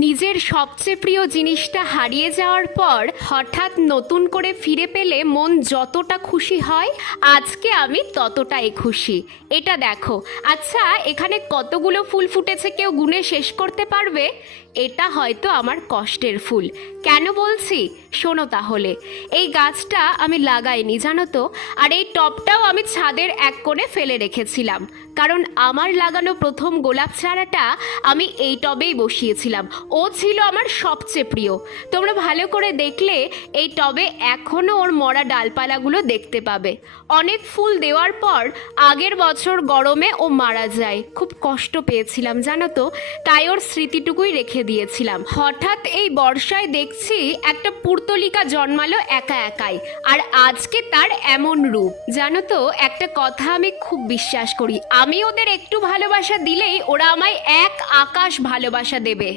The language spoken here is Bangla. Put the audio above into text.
নিজের সবচেয়ে প্রিয় জিনিসটা হারিয়ে যাওয়ার পর হঠাৎ নতুন করে ফিরে পেলে মন যতটা খুশি হয়, আজকে আমি ততটাই খুশি। এটা দেখো। আচ্ছা, এখানে কতগুলো ফুল ফুটেছে কেউ গুনে শেষ করতে পারবে? এটা হয়তো আমার কষ্টের ফুল। কেন বলছি শোনো তাহলে। এই গাছটা আমি লাগাইনি জানো তো, আর এই টবটাও আমি ছাদের এক কোণে ফেলে রেখেছিলাম, কারণ আমার লাগানো প্রথম গোলাপ চারাটা আমি এই টবেই বসিয়েছিলাম। ও ছিল আমার সবচেয়ে প্রিয়। তোমরা ভালো করে দেখলে এই টবে এখনও ওর মরা ডালপালাগুলো দেখতে পাবে। অনেক ফুল দেওয়ার পর আগের বছর গরমে ও মারা যায়, খুব কষ্ট পেয়েছিলাম জানো তো, তাই ওর স্মৃতিটুকুই রেখে দিয়েছিলাম। হঠাৎ এই বর্ষায় দেখছি একটা পুর্তলিকা জন্মালো একা একাই, আর আজকে তার এমন রূপ। জানো তো, একটা কথা আমি খুব বিশ্বাস করি, আমি ওদের একটু ভালোবাসা দিলেই ওরা আমায় এক আকাশ ভালোবাসা দেবে।